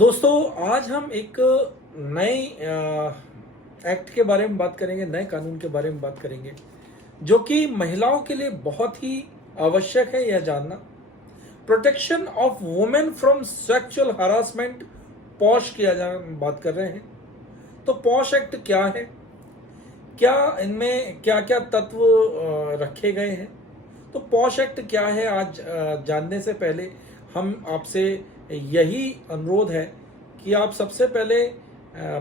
दोस्तों, आज हम एक नए एक्ट के बारे में बात करेंगे, नए कानून के बारे में बात करेंगे, जो कि महिलाओं के लिए बहुत ही आवश्यक है यह जानना। Protection of women from sexual harassment, posh की आज हम बात कर रहे हैं। तो पॉश एक्ट क्या है, क्या इनमें क्या क्या तत्व रखे गए हैं, तो पॉश एक्ट क्या है, आज जानने से पहले हम आपसे यही अनुरोध है कि आप सबसे पहले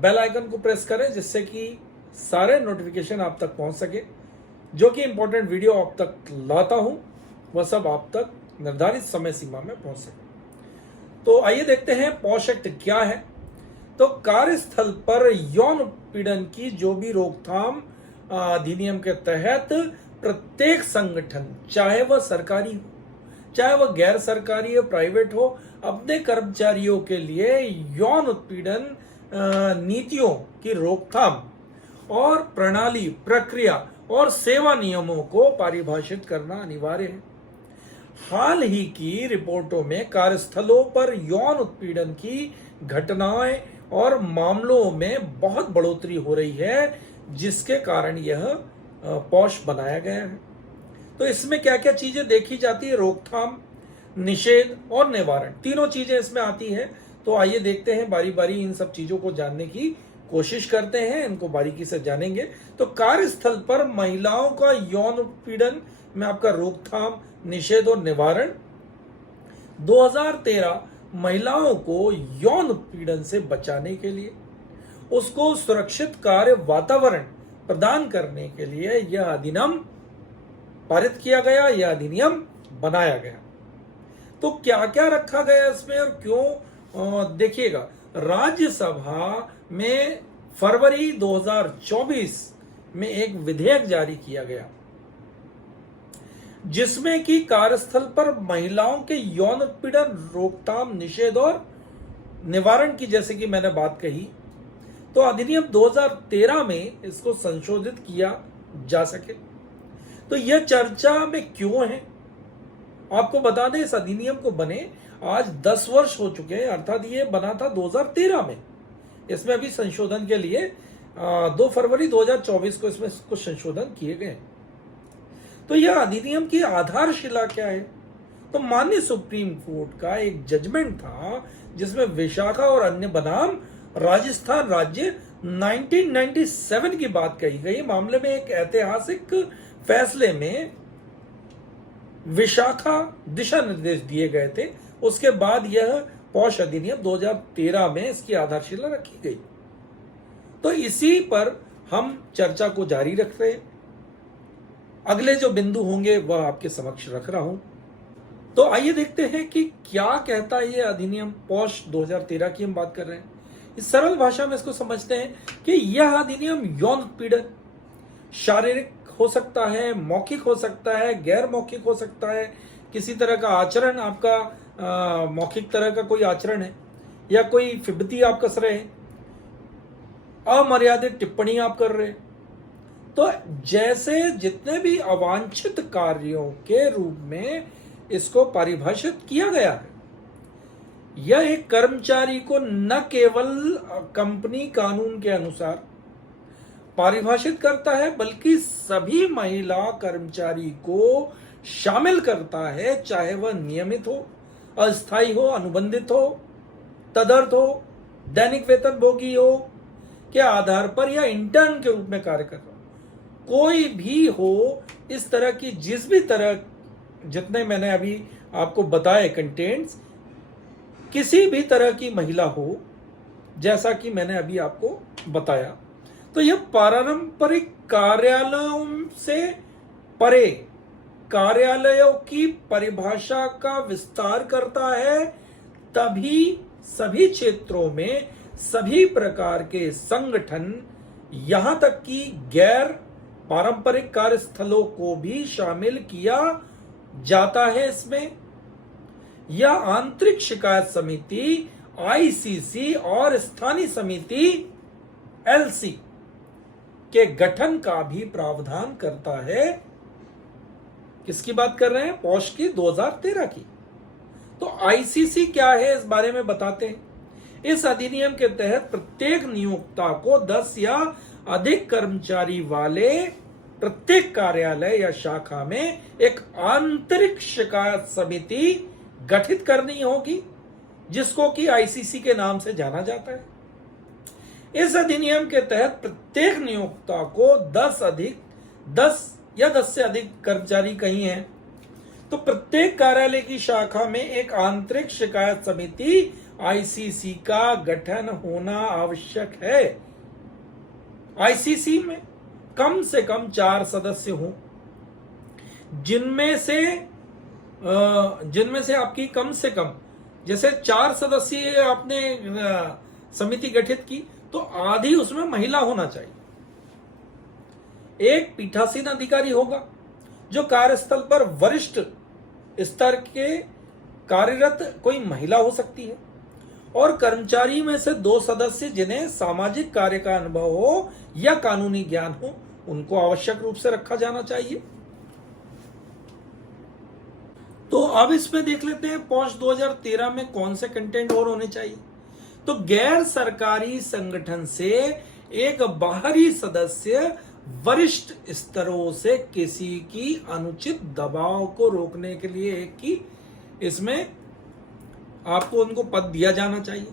बेल आइकन को प्रेस करें, जिससे कि सारे नोटिफिकेशन आप तक पहुंच सके। जो कि इंपॉर्टेंट वीडियो आप तक लाता हूं वह सब आप तक निर्धारित समय सीमा में पहुंच सके। तो आइए देखते हैं पॉश एक्ट क्या है। तो कार्यस्थल पर यौन उत्पीड़न की जो भी रोकथाम अधिनियम के तहत प्रत्येक संगठन, चाहे वह सरकारी हो चाहे वह गैर सरकारी हो, प्राइवेट हो, अपने कर्मचारियों के लिए यौन उत्पीड़न नीतियों की रोकथाम और प्रणाली, प्रक्रिया और सेवा नियमों को परिभाषित करना अनिवार्य है। हाल ही की रिपोर्टों में कार्यस्थलों पर यौन उत्पीड़न की घटनाएं और मामलों में बहुत बढ़ोतरी हो रही है, जिसके कारण यह पॉश बनाया गया है। तो इसमें क्या क्या चीजें देखी जाती है, रोकथाम, निषेध और निवारण, तीनों चीजें इसमें आती है। तो आइए देखते हैं बारी बारी, इन सब चीजों को जानने की कोशिश करते हैं, इनको बारीकी से जानेंगे। तो कार्यस्थल पर महिलाओं का यौन उत्पीड़न में आपका रोकथाम, निषेध और निवारण। 2013 महिलाओं को यौन उत्पीड़न से बचाने के लिए, उसको सुरक्षित कार्य वातावरण प्रदान करने के लिए यह अधिनियम पारित किया गया, यह अधिनियम बनाया गया। तो क्या क्या रखा गया इसमें और क्यों, देखिएगा। राज्यसभा में फरवरी 2024 में एक विधेयक जारी किया गया, जिसमें कि कार्यस्थल पर महिलाओं के यौन उत्पीड़न, रोकथाम, निषेध और निवारण की, जैसे कि मैंने बात कही, तो अधिनियम 2013 में इसको संशोधित किया जा सके। तो यह चर्चा में क्यों है, आपको बता दें, इस अधिनियम को बने आज 10 वर्ष हो चुके हैं, अर्थात ये बना था 2013 में। इसमें अभी संशोधन के लिए 2 फरवरी 2024 को इसमें कुछ संशोधन किए गए। तो यह अधिनियम की आधारशिला क्या है, तो माननीय सुप्रीम कोर्ट का एक जजमेंट था, जिसमें विशाखा और अन्य बनाम राजस्थान राज्य 1997 की बात कही गई। मामले में एक ऐतिहासिक फैसले में विशाखा दिशा निर्देश दिए गए थे। उसके बाद यह पॉश अधिनियम 2013 में इसकी आधारशिला रखी गई। तो इसी पर हम चर्चा को जारी रख रहे हैं। अगले जो बिंदु होंगे वह आपके समक्ष रख रहा हूं। तो आइए देखते हैं कि क्या कहता है यह अधिनियम। पॉश 2013 की हम बात कर रहे हैं। इस सरल भाषा में इसको समझते हैं कि यह अधिनियम यौन उत्पीड़न शारीरिक हो सकता है, मौखिक हो सकता है, गैर मौखिक हो सकता है, किसी तरह का आचरण आपका मौखिक तरह का कोई आचरण है, या कोई फिबती आप कस रहे हैं, अमर्यादित टिप्पणी आप कर रहे हैं, तो जैसे जितने भी अवांछित कार्यों के रूप में इसको परिभाषित किया गया है। यह एक कर्मचारी को न केवल कंपनी कानून के अनुसार परिभाषित करता है, बल्कि सभी महिला कर्मचारी को शामिल करता है, चाहे वह नियमित हो, अस्थायी हो, अनुबंधित हो, तदर्थ हो, दैनिक वेतन भोगी हो के आधार पर, या इंटर्न के रूप में कार्य कर रहा हो, कोई भी हो। इस तरह की जिस भी तरह, जितने मैंने अभी आपको बताए कंटेंट्स, किसी भी तरह की महिला हो, जैसा कि मैंने अभी आपको बताया, तो यह पारंपरिक कार्यालयों से परे कार्यालयों की परिभाषा का विस्तार करता है। तभी सभी क्षेत्रों में सभी प्रकार के संगठन, यहां तक कि गैर पारंपरिक कार्यस्थलों को भी शामिल किया जाता है। इसमें यह आंतरिक शिकायत समिति आईसीसी और स्थानीय समिति एलसी के गठन का भी प्रावधान करता है। किसकी बात कर रहे हैं, पॉश की 2013 की। तो आईसीसी क्या है इस बारे में बताते हैं। इस अधिनियम के तहत प्रत्येक नियोक्ता को 10 या अधिक कर्मचारी वाले प्रत्येक कार्यालय या शाखा में एक आंतरिक शिकायत समिति गठित करनी होगी, जिसको कि आईसीसी के नाम से जाना जाता है। इस अधिनियम के तहत प्रत्येक नियोक्ता को 10 या 10 से अधिक कर्मचारी कहीं हैं, तो प्रत्येक कार्यालय की शाखा में एक आंतरिक शिकायत समिति आईसीसी का गठन होना आवश्यक है। आईसीसी में कम से कम 4 सदस्य हों, जिनमें से आपकी कम से कम, जैसे 4 सदस्यीय आपने समिति गठित की तो आधी उसमें महिला होना चाहिए। एक पीठासीन अधिकारी होगा जो कार्यस्थल पर वरिष्ठ स्तर के कार्यरत कोई महिला हो सकती है, और कर्मचारी में से 2 सदस्य जिन्हें सामाजिक कार्य का अनुभव हो या कानूनी ज्ञान हो, उनको आवश्यक रूप से रखा जाना चाहिए। तो अब इसमें देख लेते हैं पॉश 2013 में कौन से कंटेंट और होने चाहिए। तो गैर सरकारी संगठन से एक बाहरी सदस्य वरिष्ठ स्तरों से किसी की अनुचित दबाव को रोकने के लिए एक की इसमें आपको उनको पद दिया जाना चाहिए।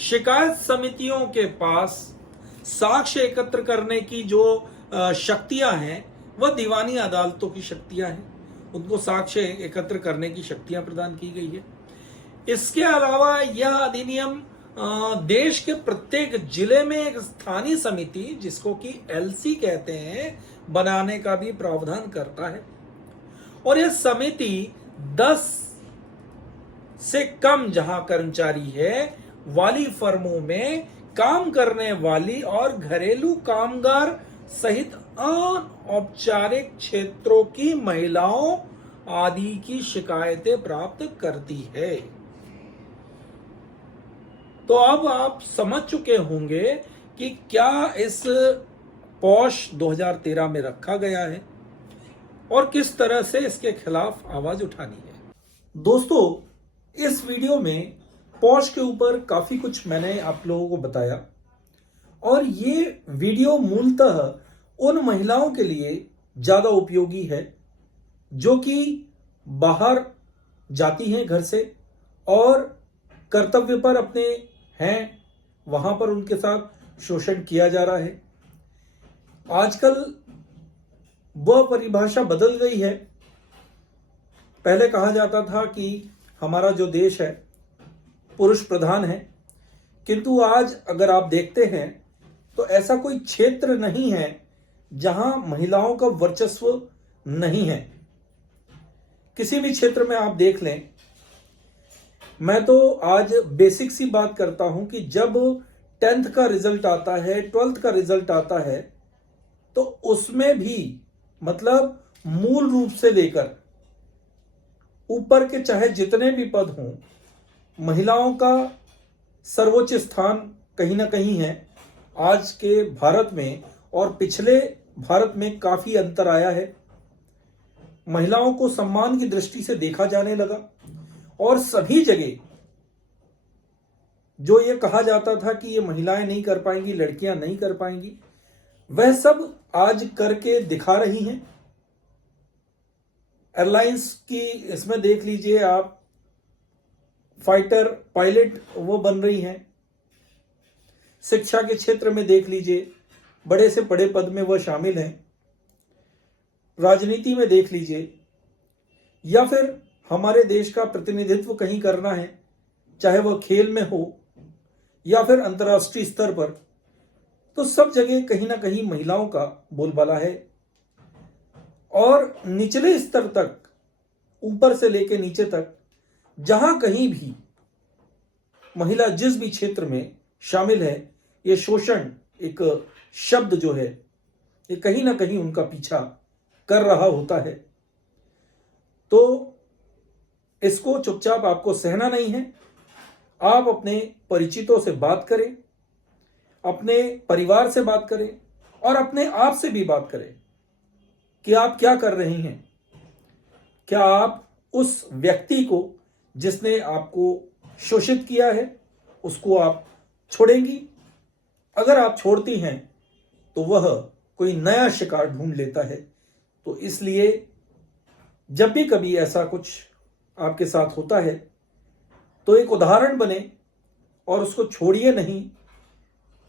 शिकायत समितियों के पास साक्ष्य एकत्र करने की जो शक्तियां हैं वह दीवानी अदालतों की शक्तियां हैं, उनको साक्ष्य एकत्र करने की शक्तियां प्रदान की गई है। इसके अलावा यह अधिनियम देश के प्रत्येक जिले में एक स्थानीय समिति, जिसको कि एलसी कहते हैं, बनाने का भी प्रावधान करता है। और यह समिति 10 से कम जहां कर्मचारी है वाली फर्मों में काम करने वाली और घरेलू कामगार सहित अनौपचारिक क्षेत्रों की महिलाओं आदि की शिकायतें प्राप्त करती है। तो अब आप समझ चुके होंगे कि क्या इस पॉश 2013 में रखा गया है और किस तरह से इसके खिलाफ आवाज उठानी है। दोस्तों, इस वीडियो में पॉश के ऊपर काफी कुछ मैंने आप लोगों को बताया, और ये वीडियो मूलतः उन महिलाओं के लिए ज्यादा उपयोगी है जो कि बाहर जाती हैं घर से और कर्तव्य पर अपने हैं, वहां पर उनके साथ शोषण किया जा रहा है। आजकल वह परिभाषा बदल गई है। पहले कहा जाता था कि हमारा जो देश है पुरुष प्रधान है, किंतु आज अगर आप देखते हैं तो ऐसा कोई क्षेत्र नहीं है जहां महिलाओं का वर्चस्व नहीं है। किसी भी क्षेत्र में आप देख लें। मैं तो आज बेसिक सी बात करता हूं कि जब 10th का रिजल्ट आता है, 12th का रिजल्ट आता है, तो उसमें भी मतलब मूल रूप से लेकर ऊपर के चाहे जितने भी पद हों, महिलाओं का सर्वोच्च स्थान कहीं ना कहीं है आज के भारत में, और पिछले भारत में काफी अंतर आया है। महिलाओं को सम्मान की दृष्टि से देखा जाने लगा, और सभी जगह जो ये कहा जाता था कि ये महिलाएं नहीं कर पाएंगी, लड़कियां नहीं कर पाएंगी, वह सब आज करके दिखा रही हैं। एयरलाइंस की इसमें देख लीजिए आप, फाइटर पायलट वो बन रही हैं। शिक्षा के क्षेत्र में देख लीजिए, बड़े से बड़े पद में वह शामिल हैं। राजनीति में देख लीजिए, या फिर हमारे देश का प्रतिनिधित्व कहीं करना है, चाहे वह खेल में हो या फिर अंतर्राष्ट्रीय स्तर पर, तो सब जगह कहीं ना कहीं महिलाओं का बोलबाला है। और निचले स्तर तक, ऊपर से लेकर नीचे तक, जहां कहीं भी महिला जिस भी क्षेत्र में शामिल है, ये शोषण एक शब्द जो है ये कहीं ना कहीं उनका पीछा कर रहा होता है। तो इसको चुपचाप आपको सहना नहीं है। आप अपने परिचितों से बात करें, अपने परिवार से बात करें, और अपने आप से भी बात करें कि आप क्या कर रहे हैं। क्या आप उस व्यक्ति को जिसने आपको शोषित किया है उसको आप छोड़ेंगी। अगर आप छोड़ती हैं तो वह कोई नया शिकार ढूंढ लेता है। तो इसलिए जब भी कभी ऐसा कुछ आपके साथ होता है तो एक उदाहरण बने और उसको छोड़िए नहीं।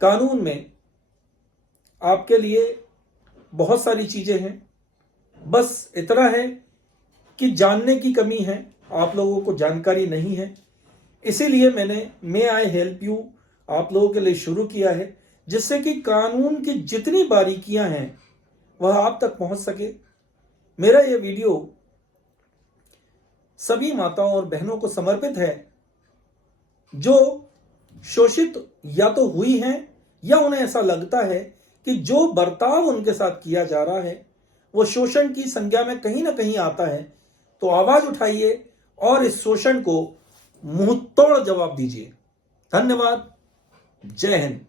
कानून में आपके लिए बहुत सारी चीजें हैं, बस इतना है कि जानने की कमी है, आप लोगों को जानकारी नहीं है। इसीलिए मैंने मे आई हेल्प यू आप लोगों के लिए शुरू किया है, जिससे कि कानून की जितनी बारीकियां हैं वह आप तक पहुंच सके। मेरा यह वीडियो सभी माताओं और बहनों को समर्पित है जो शोषित या तो हुई हैं या उन्हें ऐसा लगता है कि जो बर्ताव उनके साथ किया जा रहा है वो शोषण की संज्ञा में कहीं ना कहीं आता है। तो आवाज उठाइए और इस शोषण को मुंह तोड़ जवाब दीजिए। धन्यवाद। जय हिंद।